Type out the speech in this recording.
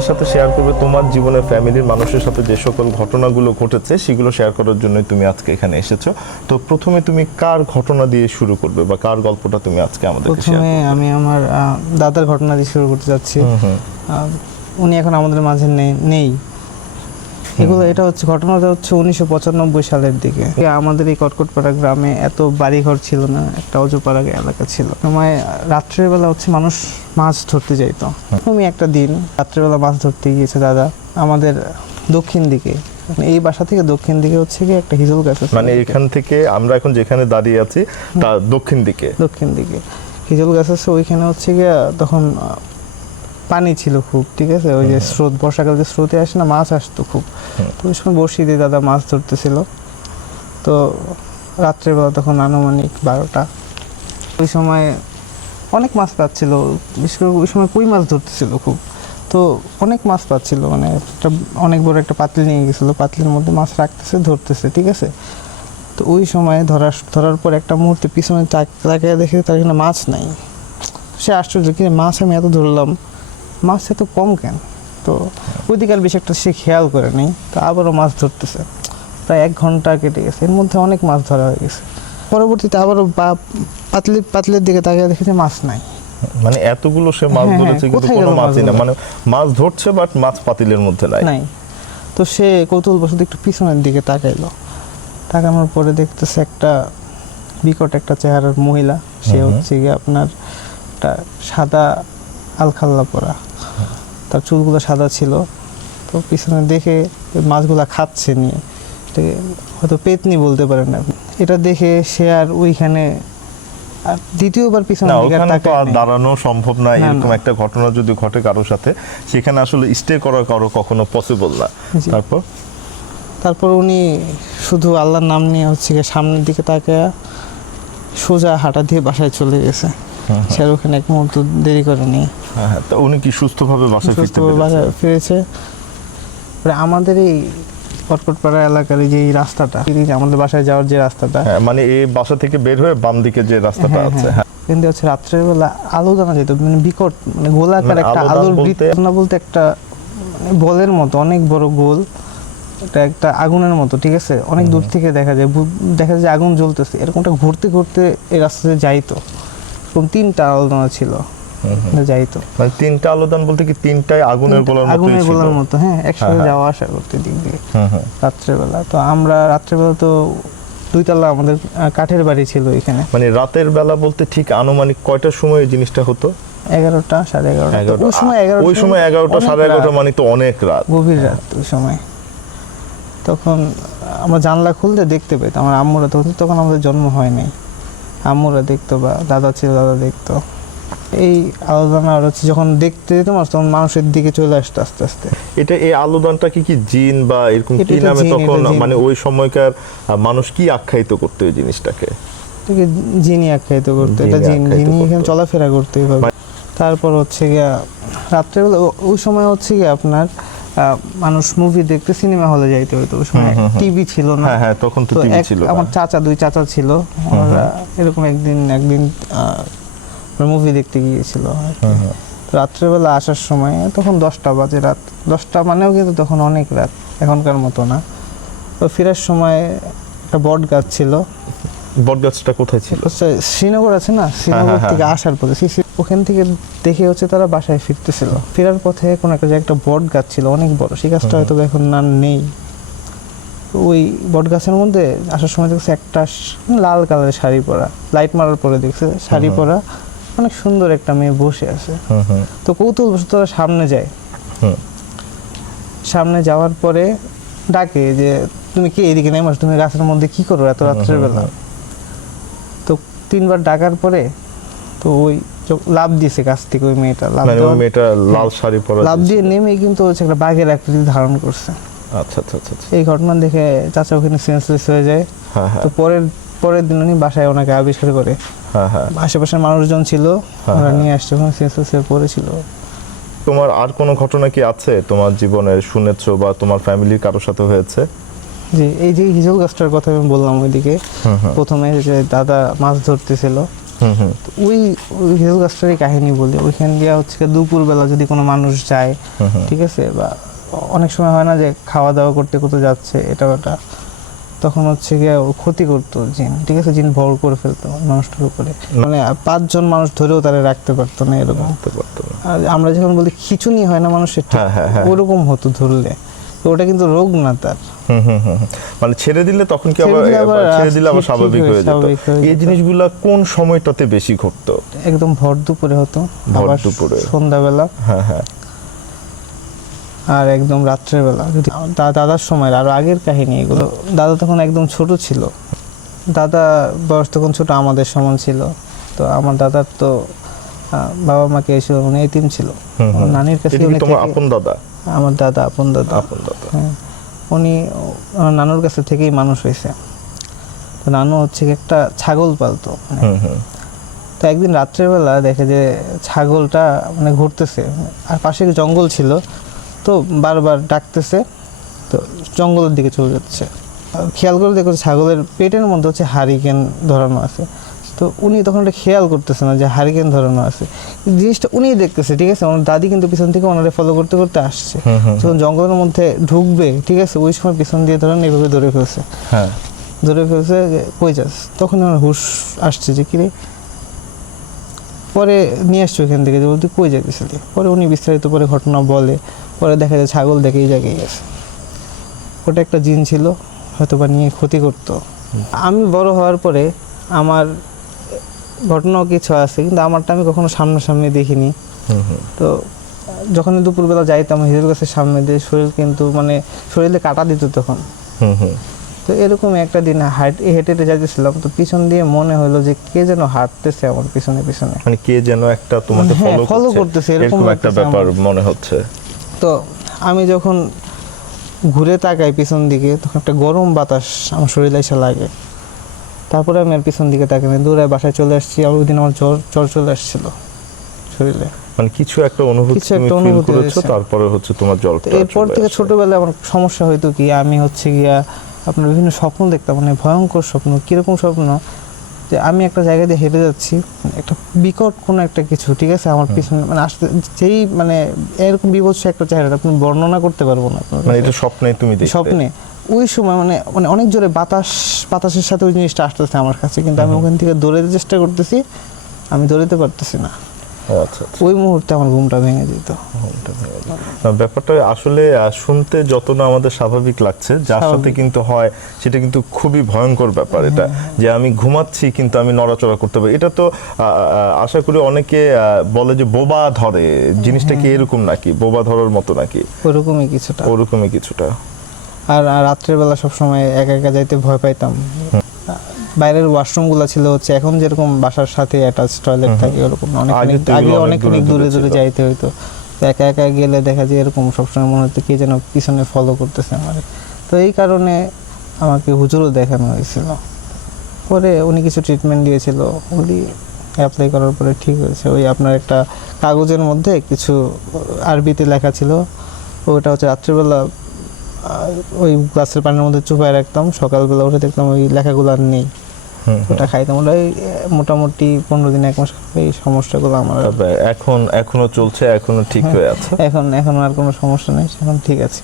আমাদের সাথে শেয়ার করবে তোমার জীবনের ফ্যামিলির মানুষের সাথে যে সকল ঘটনাগুলো ঘটেছে সেগুলো শেয়ার করার জন্যই তুমি আজকে এখানে এসেছ। তো প্রথমে তুমি কার ঘটনা দিয়ে শুরু করবে বা কার গল্পটা তুমি আজকে আমাদের প্রথমে আমি আমার দাদার ঘটনা দিয়ে শুরু করতে যাচ্ছি। উনি এখন আমাদের মাঝে নেই নেই। এগুলো এটা হচ্ছে ঘটনাটা হচ্ছে উনিশশো পঁচানব্বই সালের দিকে। আমাদের এই কটকটপাড়া গ্রামে এত বাড়িঘর ছিল না একটা অজপাড়া এলাকা ছিল। সময় রাত্রের বেলা হচ্ছে মানুষ মাছ ধরতে যাইতো। তুমি একটা দিন রাত্রেবেলা মাছ ধরতে গিয়েছে দাদা আমাদের দক্ষিণ দিকে। এই বাসা থেকে দক্ষিণ দিকে হচ্ছে কি একটা হিজল গাছ আছে। মানে এখান থেকে আমরা এখন যেখানে দাঁড়িয়ে আছি তার দক্ষিণ দিকে। দক্ষিণ দিকে। হিজল গাছ আছে ওইখানে হচ্ছে গিয়ে তখন পানি ছিল খুব ঠিক আছে? ওই যে স্রোত বর্ষাকাল যে স্রোতে আসে না মাছ আসতো খুব। তো ওই সময় বসিয়ে দিয়ে দাদা মাছ ধরতেছিল। তো রাত্রেবেলা তখন আনুমানিক বারোটা। ওই সময় অনেক মাছ পাচ্ছিল বিশেষ করে ওই সময় কই মাছ ধরতেছিল খুব। তো অনেক মাছ পাচ্ছিল মানে একটা অনেক বড় একটা পাতলি নিয়ে গেছিল পাতলির মধ্যে মাছ রাখতেছে ধরতেছে ঠিক আছে? তো ওই সময় ধরার ধরার পর একটা মুহূর্তে পিছনে তাক- তাকিয়ে দেখে তার এখানে মাছ নাই। সে আশ্চর্য কি মাছ আমি এত ধরলাম? মাছ এত কম কেন? তো ওইদিকে আর বেশি একটা সে খেয়াল করে নেই তো আবারও মাছ ধরতেছে। প্রায় এক ঘণ্টা কেটে গেছে এর মধ্যে অনেক মাছ ধরা হয়ে গেছে। পরবর্তীতে আবারও পাতলি পাতলির দিকে তাকিয়ে দেখেছে মাছ নাই। মানে এতগুলো সে মাছ হ্যাঁ, ধরেছে কিন্তু কোনো মাছই না। মানে মাছ ধরছে বাট মাছ পাতিলের মধ্যে নাই। নাই। তো সে কৌতূহল বসত একটু পিছনের দিকে তাকাইলো। তাকানোর পরে দেখতেছে একটা বিকট একটা চেহারার মহিলা। সে। হচ্ছে গিয়ে আপনার একটা সাদা আলখাল্লা পরা। তার চুলগুলো সাদা ছিল। তো পিছনে দেখে মাছগুলো খাচ্ছে নিয়ে। এটাকে হয়তো পেতনি বলতে পারেন আপনি। এটা দেখে সে আর ওইখানে আর দ্বিতীয়বার না পিছনের দিকে আর। দাঁড়ানো সম্ভব না এরকম একটা ঘটনা যদি ঘটে কারোর সাথে সেখানে আসলে স্টে করা কারও কখনো পসিবল না। তারপর? তারপর উনি শুধু আল্লাহর নাম নিয়ে হচ্ছে সামনের দিকে তাকায় সোজা হাঁটা দিয়ে বাসায় চলে গেছে। আর ওখানে এক মুহূর্ত দেরি করেনি। হ্যাঁ, তা উনি কি সুস্থভাবে বাসায় ফিরতে পেরেছে? ফিরেছে। আমাদের এই কটকটপাড়া এলাকার যে রাস্তাটা আমাদের বাসায় যাওয়ার যে রাস্তাটা হ্যাঁ মানে এই বাসা থেকে বের হয়ে বাম দিকে যে রাস্তাটা হ্যাঁ, আছে কিন্তু হচ্ছে রাত্রের বেলা আলো জানা যেত মানে বিকট মানে গোলাকার মানে একটা আলোর বলতে? বলতে একটা মানে বলের মতো অনেক বড় গোল এটা একটা আগুনের মতো ঠিক আছে? অনেক দূর থেকে দেখা যায় দেখা যায় আগুন জ্বলতেছে এরকমটা ঘুরতে ঘুরতে এই রাস্তাতে যাইতো। এরকম তিনটা আলোচনা ছিল। যাইতো মানে তিনটা আলোদান বলতে কি তিনটাই আগুনের গোলার মতোই আগুনের গোলার মতো হ্যাঁ একসাথে হ্যাঁ। যাওয়া আসা করতে দিক দিয়ে। রাত্রেবেলা। তো আমরা রাত্রেবেলা তো দুইতলা আমাদের কাঠের বাড়ি ছিল এখানে। মানে রাতের বেলা বলতে ঠিক আনুমানিক কয়টার সময় জিনিসটা হতো? এগারোটা সাড়ে এগারোটা। ওই সময় এগারোটা ওই সময় এগারোটা সাড়ে এগারোটা। মানে তো অনেক রাত। গভীর রাত ওই সময়। তখন আমরা জানলা খুলতে দেখতে পেতাম। আমার আম্মুরা তখন তখন আমাদের জন্ম হয় নাই আম্মুরা দেখতো বা দাদা ছিল দাদা দেখতো। এই আলোচনা আর হচ্ছে যখন দেখতে যেতাম আর তখন মানুষের দিকে চলে আসতো আস্তে আস্তে। এটা এই আলোদানটা কি কি জিন বা এরকম কি নামে তখন মানে ওই সময়কার মানুষ কি আখ্যায়িত করতো এই জিনিসটাকে? এটাকে জিনি আখ্যায়িত করতো এটা জিন জিনি এখানে চলাফেরা করতো এইভাবে মানে- তারপর হচ্ছে গিয়া রাত্রেবেলা ওই সময় হচ্ছে গিয়ে আপনার মানুষ মুভি দেখতে সিনেমা হলে যাইতে হতো ওই সময়। টিভি ছিল না। হ্যাঁ হ্যাঁ তখন তো টিভি ছিল। আমার চাচা দুই চাচা ছিল। আমরা এরকম একদিন একদিন মুভি দেখতে গিয়েছিল হুম। তো রাত্রেবেলা আসার সময় তখন দশটা বাজে রাত। দশটা মানেও কিন্তু তখন অনেক রাত এখনকার মতো না। তো ফেরার সময় একটা বট গাছ ছিল। বটগাছটা কোথায় ছিল? শ্রীনগর আছে না? শ্রীনগর হ্যাঁ, থেকে আসার পথে। ওখান থেকে দেখে হচ্ছে তারা বাসায় ফিরতেছিল। ফেরার পথে কোনো একটা জায়গায় একটা বট গাছ ছিল অনেক বড়। সেই গাছটা হয়তো এখন না নেই। ওই বট গাছের মধ্যে আসার সময় দেখছে একটা লাল কালারের শাড়ি পরা লাইট মারার পরে দেখছে শাড়ি পরা অনেক সুন্দর একটা মেয়ে বসে আছে। তো কৌতূহল বসে তারা সামনে যায়। সামনে যাওয়ার পরে ডাকে যে তুমি কি এদিকে নেই তুমি গাছের মধ্যে কি করো এত রাত্রের বেলা? তো তিনবার ডাকার পরে তো ওই লাভ দিয়েছে গাছ থেকে ওই মেয়েটা লাভ মানে ওই দেওয়ার- মেয়েটা লাল শাড়ি পরা লাভ দিয়ে নেমে কিন্তু হচ্ছে একটা বাঘের আকৃতি ধারণ করছে। আচ্ছা আচ্ছা আচ্ছা আচ্ছা। এই ঘটনা দেখে চাচা ওখানে সেন্সলেস হয়ে যায়। হ্যাঁ হ্যাঁ। তো পরের পরের দিন উনি বাসায় ওনাকে আবিষ্কার করে। হ্যাঁ আশেপাশের মানুষজন ছিল ওরা। নিয়ে আসছে ওখানে সেন্সলেস হয়ে পড়েছিল। তোমার আর কোনো ঘটনা কি আছে? তোমার জীবনে শুনেছো বা তোমার ফ্যামিলির কারোর সাথে হয়েছে? যে এই যে হিজল গাছটার কথা আমি বললাম ওইদিকে। প্রথমে যে দাদা মাছ ধরতেছিল হুম হুম। ওই খেজুর গাছটারই কাহিনী বলি। ওইখান দিয়ে হচ্ছে দুপুরবেলা যদি কোনো মানুষ যায়। ঠিক আছে? বা অনেক সময় হয় না যে খাওয়া দাওয়া করতে করতে যাচ্ছে এটা ওটা। তখন হচ্ছে গিয়ে ক্ষতি করতো জিন ঠিক আছে? জিন ভর করে ফেলতো মানুষটার উপরে। মানে পাঁচজন মানুষ ধরেও তারা রাখতে পারতো না এরকম। আর আমরা যখন বলি খিচুনি হয় না মানুষের হ্যাঁ, হ্যাঁ, হ্যাঁ। ওরকম হতো ধরলে। ওটা কিন্তু রোগ না তার। মানে ছেড়ে দিলে তখন কি আবার ছেড়ে দিলে আবার স্বাভাবিক হয়ে- যেত। এই। জিনিসগুলা কোন সময়টাতে বেশি ঘটতো? একদম ভর দুপুরে হতো। ভর দুপুরে। সন্ধ্যাবেলা। হ্যাঁ হ্যাঁ। আর একদম রাত্রের বেলা যদি দাদার সময় আরও আগের কাহিনী এগুলো। দাদা তখন একদম ছোট ছিল। দাদা বয়স তখন ছোট আমাদের সমান ছিল। তো আমার দাদার তো বাবা মাকে এসে মানে এতিম ছিল। নানির কাছে উনি আপন দাদা? আমার দাদা আপন দাদা। আপন দাদা। হ্যাঁ। উনি নানুর কাছে থেকেই মানুষ হয়েছে। তো নানু হচ্ছে একটা ছাগল পালতো মানে। তো একদিন রাত্রের বেলা দেখে যে ছাগলটা মানে ঘুরতেছে। আর পাশে জঙ্গল ছিল। তো বারবার ডাকতেছে তো জঙ্গলের দিকে চলে যাচ্ছে। খেয়াল করে দেখো ছাগলের পেটের মধ্যে হচ্ছে হারিকেন ধরানো আছে। তো উনি তখন এটা খেয়াল করতেছে না যে হারিকেন ধরানো আছে। জিনিসটা উনিই দেখতেছে ঠিক আছে? ওনার দাদি কিন্তু পিছন থেকে ওনারে ফলো করতে করতে আসছে। যখন জঙ্গলের মধ্যে ঢুকবে ঠিক আছে? ওই সময় পিছন দিয়ে ধরেন এভাবে ধরে ফেলছে। হ্যাঁ। ধরে ফেলছে কই যাস? তখন আমার হুশ আসছে যে কিরে পরে নিয়ে আসছে ওইখান থেকে যে বলতে কই যাইতেছিলি পরে উনি বিস্তারিত পরে ঘটনা বলে। পরে দেখা যায় ছাগল দেখে এই জায়গায় গেছে। ওটা একটা জিন ছিল হয়তো বা নিয়ে ক্ষতি করতো। আমি বড় হওয়ার পরে আমার ঘটনাও কিছু আছে কিন্তু আমারটা আমি কখনো সামনাসামনি দেখিনি। তো যখন দুপুরবেলা যাইতাম হিজুর গাছের সামনে দিয়ে শরীর কিন্তু মানে শরীরে কাটা দিত তখন। হুম হুম। তো এরকম একটা দিন হাইট হেঁটে হেঁটে যাইতেছিলাম তো পিছন দিয়ে মনে হলো যে কে যেন হাঁটতেছে আমার পিছনে পিছনে। মানে কে যেন একটা তোমাকে হ্যাঁ, ফলো করতেছে, এরকম এরকম একটা ব্যাপার মনে হচ্ছে। তো আমি যখন ঘুরে তাকাই পিছন দিকে তখন একটা গরম বাতাস আমার শরীরে এসে লাগে। তারপরে আমি আর পিছন দিকে তাকাই দূরে বাসায় চলে আসছি আর ওই দিন আমার জ্বর জ্বর চলে আসছিল শরীরে। মানে কিছু একটা অনুভূতি কিছু একটা অনুভূতি করেছ তারপরে হচ্ছে তোমার তো এরপর থেকে ছোটবেলায় আমার সমস্যা হইতো কি আমি হচ্ছে গিয়া আপনার বিভিন্ন স্বপ্ন দেখতাম মানে ভয়ঙ্কর স্বপ্ন কীরকম স্বপ্ন যে আমি একটা জায়গা দিয়ে হেঁটে যাচ্ছি একটা বিকট কোনো একটা কিছু ঠিক আছে? আমার পিছনে মানে আসতে যেই মানে এরকম বিভৎস একটা চেহারা আপনি বর্ণনা করতে পারব না। মানে এটা স্বপ্নে তুমি স্বপ্নে। ওই সময় মানে মানে অনেক জোরে বাতাস বাতাসের সাথে ওই জিনিসটা আসতেছে আমার কাছে কিন্তু আমি ওখান থেকে দৌড়াতে চেষ্টা করতেছি আমি দৌড়াতে পারতেছি না। আচ্ছা আচ্ছা। ওই মুহূর্তে আমার ঘুমটা ভেঙে যেত। ঘুমটা ভেঙে। না, ব্যাপারটা আসলে শুনতে যত না আমাদের স্বাভাবিক লাগছে যার সাথে কিন্তু হয় সেটা কিন্তু খুবই ভয়ঙ্কর ব্যাপার এটা। যে আমি ঘুমাচ্ছি কিন্তু আমি নড়াচড়া করতে পারি। এটা তো আশা করি অনেকে বলে যে বোবা ধরে। জিনিসটা কি এরকম নাকি? বোবা ধরার মতো নাকি? ওরকমই কিছুটা। ওরকমই কিছুটা। আর আর রাত্রের বেলা সবসময় একা একা যাইতে ভয় পাইতাম। বাইরের ওয়াশরুমগুলো ছিল হচ্ছে এখন যেরকম বাসার সাথে অ্যাটাচ টয়লেট থাকে ওরকম অনেক আগে অনেক অনেক দূরে দূরে। যাইতে হইতো। তো একা একা গেলে দেখা যায় এরকম সবসময় মনে হতো কে যেন পিছনে ফলো করতেছে আমার। তো এই কারণে আমাকে হুজুরও দেখানো হয়েছিল। পরে উনি কিছু ট্রিটমেন্ট দিয়েছিল ওগুলি অ্যাপ্লাই করার পরে ঠিক হয়েছে। ওই আপনার একটা কাগজের মধ্যে কিছু আরবিতে লেখা ছিল ওটা হচ্ছে রাত্রিবেলা ওই গ্লাসের পানির মধ্যে চুপায় রাখতাম সকালবেলা উঠে দেখতাম ওই লেখাগুলো আর নেই। ওটা ওই, আহ, মোটামুটি পনেরো দিন এক মাস এই সমস্যাগুলো আমার এখন এখনও চলছে এখনও ঠিক হয়ে আছে। এখন এখন আর কোনো সমস্যা নেই এখন ঠিক আছে।